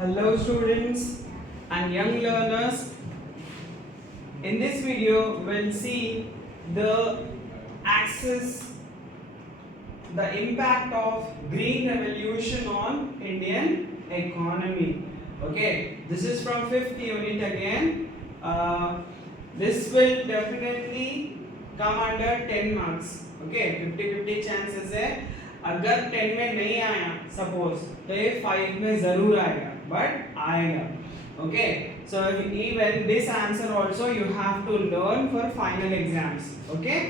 Hello students and young learners. In this video we'll see the axis, the impact of green revolution on Indian economy. Okay, this is from 5th unit again. This will definitely come under 10 marks. Okay, 50-50 chances है. अगर 10 में नहीं आया suppose तो ये 5 में जरूर आएगा, बट आएगा. Okay, so even this answer also you have to learn for final exams. Okay,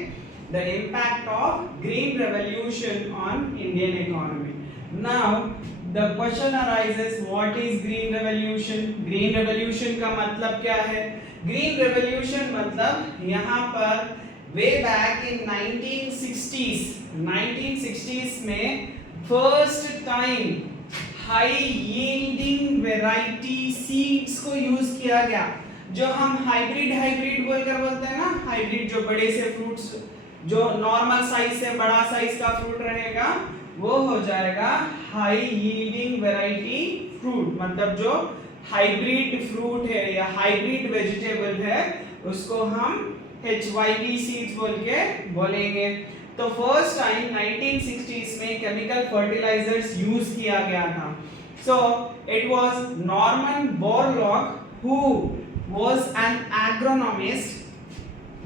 the impact of green revolution on Indian economy. Now the question arises, what is green revolution? Green revolution का मतलब क्या है? Green revolution मतलब यहाँ पर way back in 1960s में first time high yielding variety seeds को use किया गया. जो हम हाइब्रिड बोलकर बोलते हैं ना, हाइब्रिड जो बड़े से फ्रूट्स, जो नॉर्मल साइज से बड़ा साइज का फ्रूट रहेगा वो हो जाएगा हाई यील्डिंग वैरायटी फ्रूट. मतलब जो हाइब्रिड फ्रूट है या हाइब्रिड वेजिटेबल है उसको हम HYV सीड्स बोल के बोलेंगे. तो फर्स्ट टाइम 1960s में केमिकल फर्टिलाइजर्स यूज किया गया था. So it was Norman Borlaug who was an agronomist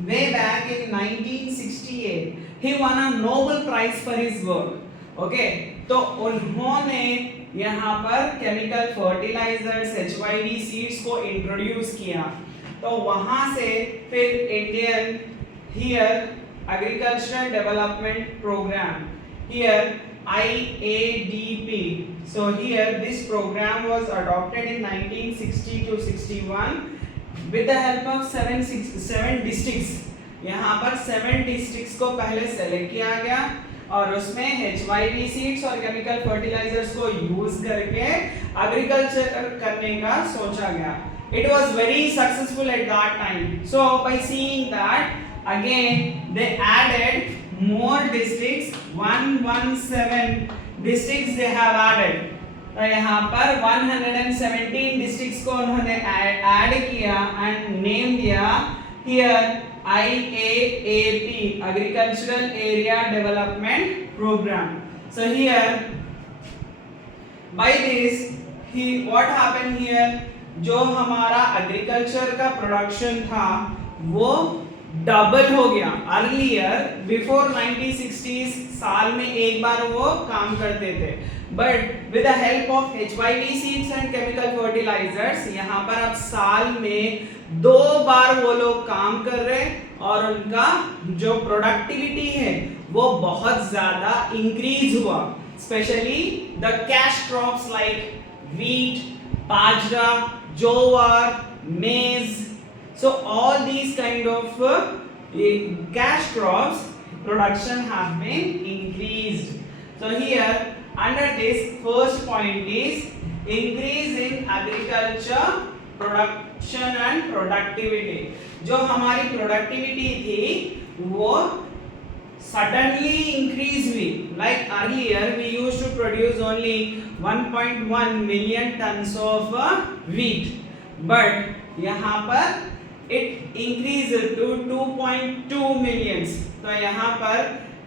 way back in 1968. He won a Nobel prize for his work. Okay, तो उन्होंने यहाँ पर केमिकल फर्टिलाइजर्स HYV सीड्स को introduce किया. तो वहां से फिर Indian here Agricultural Development Program, here IADP. So here this program was adopted in 1960 to 61 with the help of seven districts. यहाँ पर 7 districts को पहले select किया गया और उसमें HYV seeds और chemical fertilizers को use करके agriculture करने का सोचा गया. It was very successful at that time. So by seeing that, again they added more districts. 117 districts they have added. तो यहाँ पर 117 districts को उन्होंने add किया and name दिया here IAAP, Agricultural Area Development Program. So here by this what happened here, जो हमारा agriculture का प्रोडक्शन था वो डबल हो गया. अर्लियर बिफोर 1960s साल में एक बार वो काम करते थे, but with the help of HYV seeds and chemical fertilisers यहाँ पर अब साल में 2 बार वो लोग काम कर रहे हैं और उनका जो प्रोडक्टिविटी है वो बहुत ज्यादा इंक्रीज हुआ. Specially the cash crops like wheat, bajra, jowar, maize. So all these kind of cash crops production have been increased. So here under this first point is increase in agriculture production and productivity. जो हमारी productivity थी वो suddenly increase हुई. Like earlier we used to produce only 1.1 million tons of wheat, but यहाँ पर it increased to 2.2 millions. तो यहाँ पर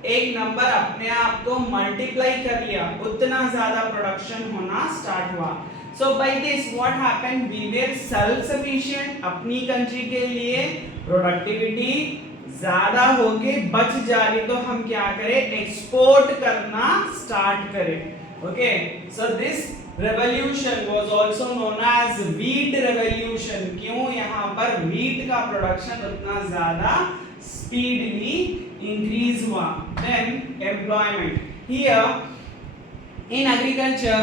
एक नंबर अपने आप को मल्टीप्लाई कर लिया, उतना ज्यादा प्रोडक्शन होना स्टार्ट हुआ. So by this what happened, we were self sufficient. अपनी कंट्री के लिए प्रोडक्टिविटी ज्यादा होके बच जा रही तो हम क्या करें, एक्सपोर्ट करना स्टार्ट करें. ओके, so this revolution was also known as wheat revolution. क्यों? यहाँ पर व्हीट का प्रोडक्शन उतना ज्यादा स्पीडली इंक्रीज हुआ. Then employment. Here in agriculture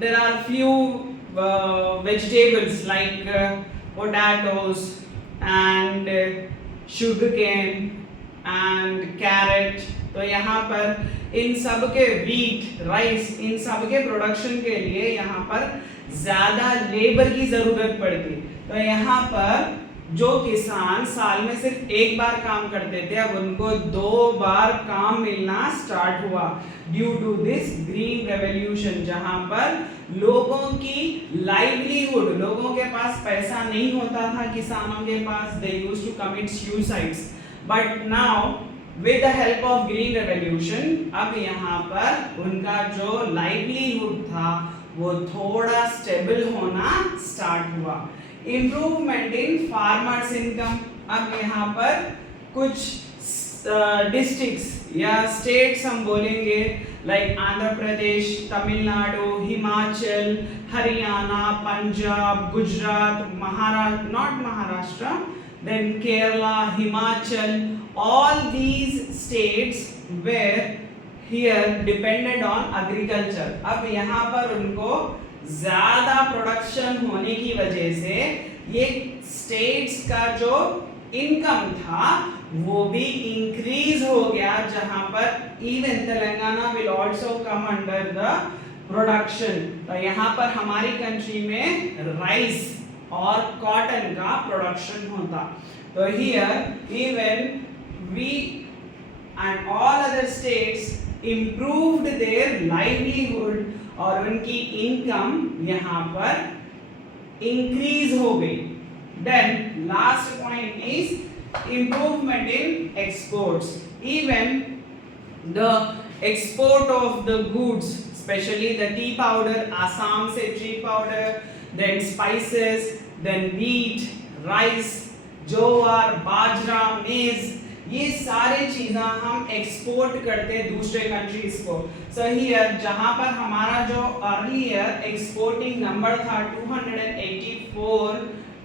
there are few vegetables like potatoes and sugarcane and carrot. तो यहाँ पर इन सब के wheat, राइस, इन सब के प्रोडक्शन के लिए यहाँ पर ज्यादा लेबर की जरूरत पड़ती. तो यहाँ पर जो किसान साल में सिर्फ एक बार काम करते थे, अब उनको 2 बार काम मिलना स्टार्ट हुआ due to this green revolution, जहां पर लोगों की लाइवलीहुड, लोगों के पास पैसा नहीं होता था किसानों के पास, they used to commit suicides, but now with the help of green revolution अब यहाँ पर उनका जो लाइवलीहुड था वो थोड़ा स्टेबल होना स्टार्ट हुआ। इम्प्रूवमेंट इन फार्मर्स इनकम, अब यहाँ पर कुछ डिस्ट्रिक्ट्स या स्टेट्स हम बोलेंगे like Andhra Pradesh, Tamil Nadu, Himachal, Haryana, Punjab, Gujarat, Maharashtra, not Maharashtra, then Kerala, Himachal, all these states were here depended on agriculture। अब यहाँ पर उनको ज्यादा प्रोडक्शन होने की वजह से ये स्टेट्स का जो इनकम था वो भी इंक्रीज हो गया, जहां पर even Telangana will also come under the production. तो यहाँ पर हमारी कंट्री में राइस और कॉटन का प्रोडक्शन होता। तो here even we and all other states improved their livelihood और उनकी इनकम यहाँ पर इंक्रीज हो गई। Then last point is improvement in exports. Even the export of the goods, specially the tea powder, Assam से tea powder, then spices, then wheat, rice, ज्वार, bajra, maize, ये सारे चीज़ें हम एक्सपोर्ट करते हैं दूसरे कंट्रीज को। सो हियर जहां पर हमारा जो अर्लियर एक्सपोर्टिंग नंबर था 284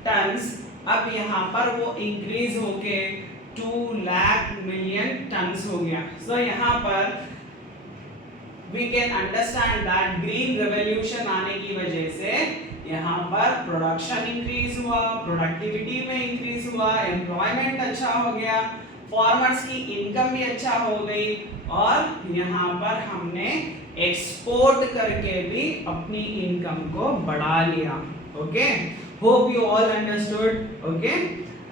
टन्स, अब यहाँ पर वो इंक्रीज होके 2 लाख मिलियन टन्स हो गया। सो यहाँ पर we can understand that green revolution आने की वजह से यहाँ पर प्रोडक्शन इंक्रीज हुआ, प्रोडक्टिविटी में इंक्रीज हुआ, एम्प्लॉयमेंट अच्छा हो गया, फार्मर्स की इनकम भी अच्छा हो गई और यहाँ पर हमने एक्सपोर्ट करके भी अपनी इनकम को बढ़ा लिया। Okay, hope you all understood. Okay,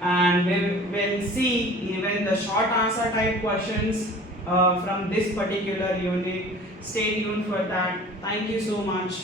and we will see even the short answer type questions from this particular unit. Stay tuned for that. Thank you so much.